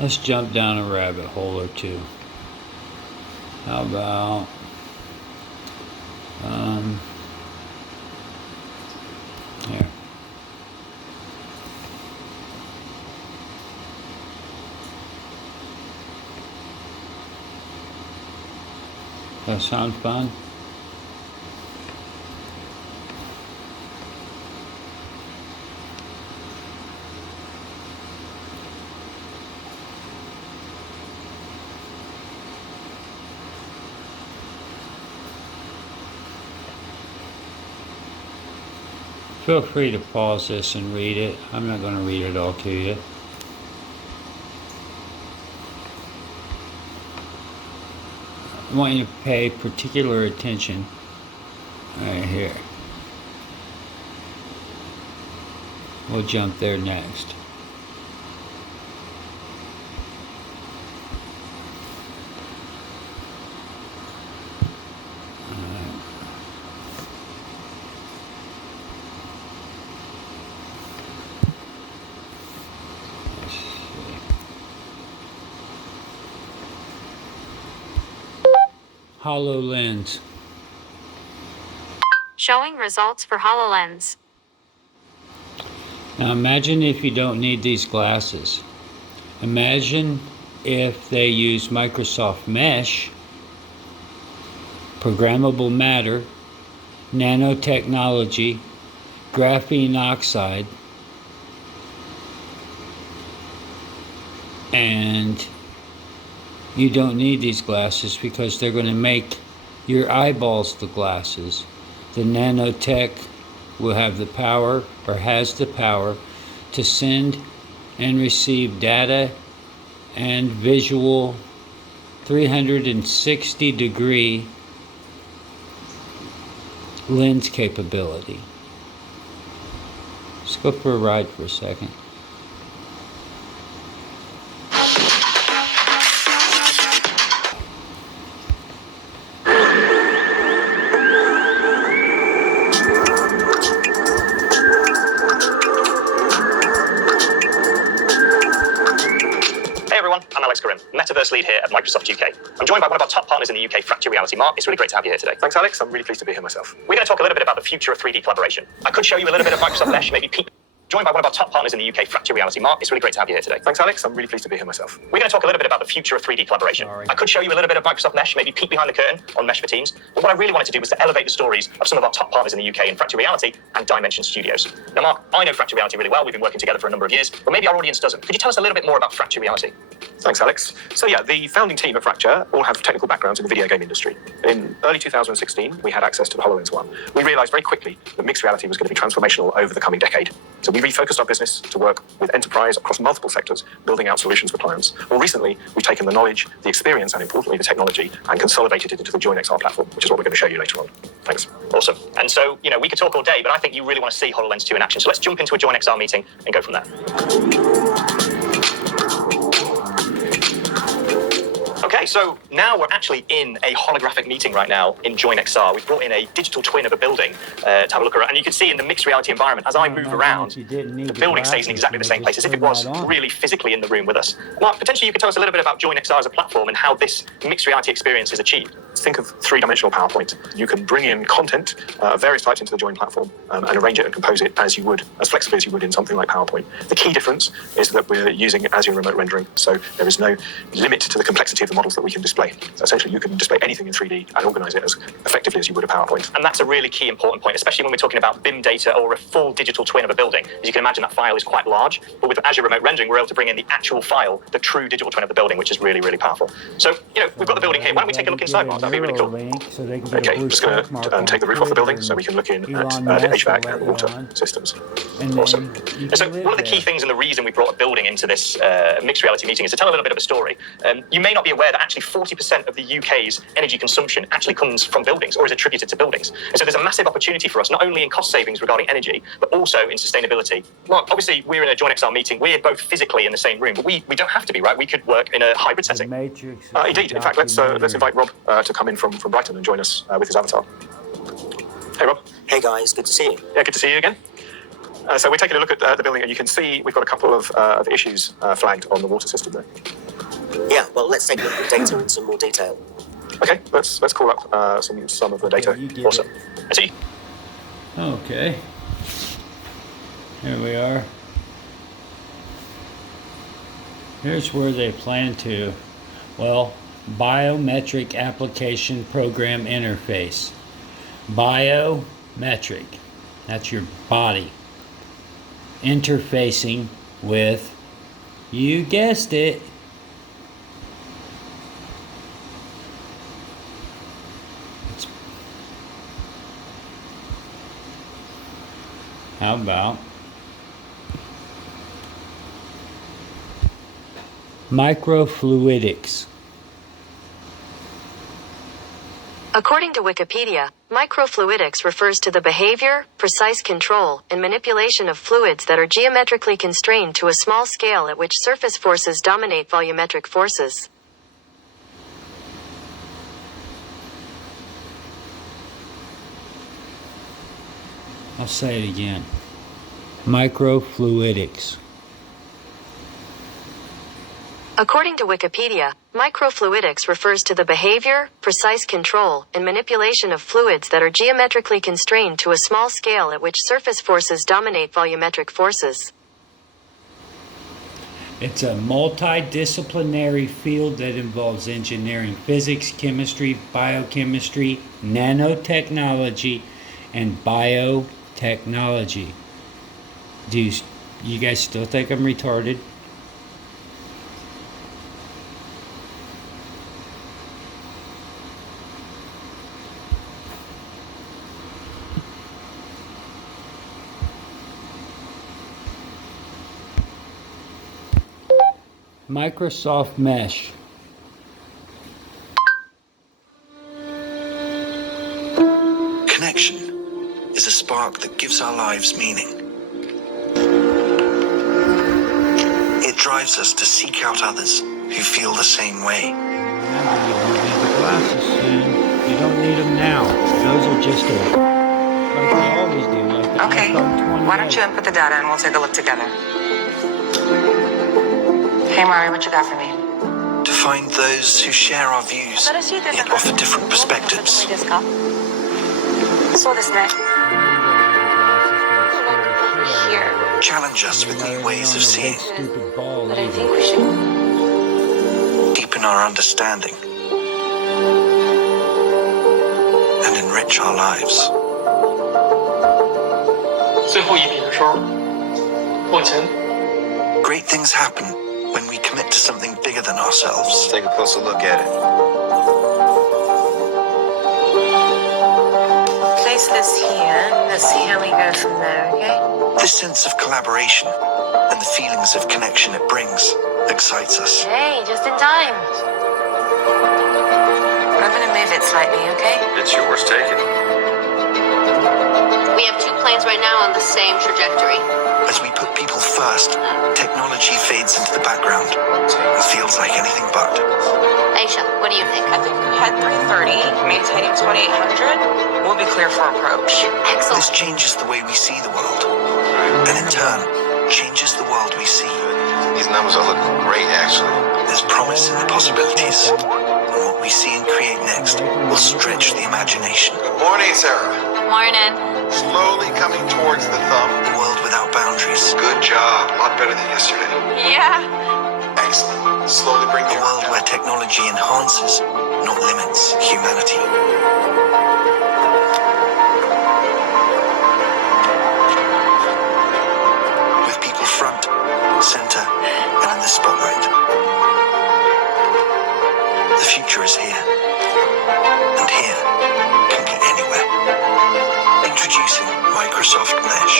Let's jump down a rabbit hole or two. How about here? That sound fun? Feel free to pause this and read it. I'm not going to read it all to you. I want you to pay particular attention right here. We'll jump there next. HoloLens. Showing results for HoloLens. Now imagine if you don't need these glasses. Imagine if they use Microsoft Mesh, programmable matter, nanotechnology, graphene oxide, and you don't need these glasses because they're going to make your eyeballs the glasses. The nanotech will have the power, or has the power, to send and receive data and visual 360-degree lens capability. Let's go for a ride for a second. Metaverse lead here at Microsoft UK. I'm joined by one of our top partners in the UK, Fracture Reality. Mark, it's really great to have you here today. Thanks, Alex. I'm really pleased to be here myself. We're going to talk a little bit about the future of 3D collaboration. I could show you a little bit of Microsoft Mesh, maybe peek. Joined by one of our top partners in the UK, Fracture Reality. Mark, it's really great to have you here today. Thanks, Alex. I'm really pleased to be here myself. We're going to talk a little bit about the future of 3D collaboration. I could show you a little bit of Microsoft Mesh, maybe peek behind the curtain on Mesh for Teams. But what I really wanted to do was to elevate the stories of some of our top partners in the UK in Fracture Reality and Dimension Studios. Now, Mark, I know Fracture Reality really well. We've been working together for a number of years, but maybe our audience doesn't. Could you tell us a little bit more about Fracture Reality? Thanks, Alex. So yeah, the founding team at Fracture all have technical backgrounds in the video game industry. In early 2016, we had access to the HoloLens 1. We realized very quickly that mixed reality was going to be transformational over the coming decade. So we refocused our business to work with enterprise across multiple sectors, building out solutions for clients. More recently, we've taken the knowledge, the experience, and importantly, the technology, and consolidated it into the JoinXR platform, which is what we're going to show you later on. Thanks. Awesome. And so, we could talk all day, but I think you really want to see HoloLens 2 in action. So let's jump into a JoinXR meeting and go from there. Okay, so now we're actually in a holographic meeting right now in JoinXR. We've brought in a digital twin of a building to have a look around. And you can see in the mixed reality environment, as I move around, the building stays in exactly the same place, as if it was really physically in the room with us. Mark, potentially you could tell us a little bit about JoinXR as a platform and how this mixed reality experience is achieved. Think of three-dimensional PowerPoint. You can bring in content of various types into the Join platform and arrange it and compose it as flexibly as you would in something like PowerPoint. The key difference is that we're using Azure Remote Rendering, so there is no limit to the complexity of the models that we can display. So essentially, you can display anything in 3D and organize it as effectively as you would a PowerPoint. And that's a really key important point, especially when we're talking about BIM data or a full digital twin of a building. As you can imagine, that file is quite large, but with Azure Remote Rendering, we're able to bring in the actual file, the true digital twin of the building, which is really, really powerful. So, we've got the building here. Why don't we take a look inside, Mark? That'd be really cool. Okay, I'm just going to take the roof off the building so we can look in at the HVAC and water systems. Awesome. And so one of the key things and the reason we brought a building into this mixed reality meeting is to tell a little bit of a story. You may not be aware that actually 40% of the UK's energy consumption actually comes from buildings or is attributed to buildings. And so there's a massive opportunity for us, not only in cost savings regarding energy, but also in sustainability. Mark, obviously we're in a JoinXR meeting. We're both physically in the same room, but we don't have to be, right? We could work in a hybrid setting. Indeed. In fact, let's invite Rob to come in from Brighton and join us with his avatar. Hey, Rob. Hey, guys. Good to see you. Yeah, good to see you again. So we're taking a look at the building, and you can see we've got a couple of issues flagged on the water system there. Yeah, well, let's take a look at the data in some more detail. Okay, let's call up some of the data. you did Awesome. it. Okay. Here we are. Here's where they plan to. Well, biometric application program interface. Biometric. That's your body. Interfacing with, you guessed it, how about microfluidics? According to Wikipedia, microfluidics refers to the behavior, precise control, and manipulation of fluids that are geometrically constrained to a small scale at which surface forces dominate volumetric forces. I'll say it again. Microfluidics. According to Wikipedia, microfluidics refers to the behavior, precise control, and manipulation of fluids that are geometrically constrained to a small scale at which surface forces dominate volumetric forces. It's a multidisciplinary field that involves engineering, physics, chemistry, biochemistry, nanotechnology, and biotechnology. Do you guys still think I'm retarded? Microsoft Mesh. Connection is a spark that gives our lives meaning. It drives us to seek out others who feel the same way. Remember, you don't need the glasses soon. You don't need them now. Those are just like they always do. Like the Okay, iPhone 28. why don't you input the data and we'll take a look together. Hey, Mari, what you got for me? To find those who share our views, yet offer different perspectives. Challenge us with new ways of seeing. Stupid ball But I either. think we should. Deepen our understanding. And enrich our lives. 最后一笔的时候，往前 Great things happen when we commit to something bigger than ourselves. Take a closer look at it. Place this here. Let's see how we go from there, okay? This sense of collaboration and the feelings of connection it brings excites us. Hey, just in time. I'm gonna move it slightly, okay? It's yours, take it. We have two planes right now on the same trajectory. As we put people first, technology fades into the background and feels like anything but. Aisha, what do you think? I think head 330, maintaining 2800. We'll be clear for approach. Excellent. This changes the way we see the world, and in turn, changes the world we see. These numbers all look great, actually. There's promise in the possibilities, and what we see and create next will stretch the imagination. Good morning, Sarah. Morning. Slowly coming towards the thumb. A world without boundaries. Good job. A lot better than yesterday. Yeah. Excellent. Slowly bring A your world where technology enhances, not limits, humanity. With people front, center, and in the spotlight. The future is here. And here can be anywhere. Introducing Microsoft Mesh.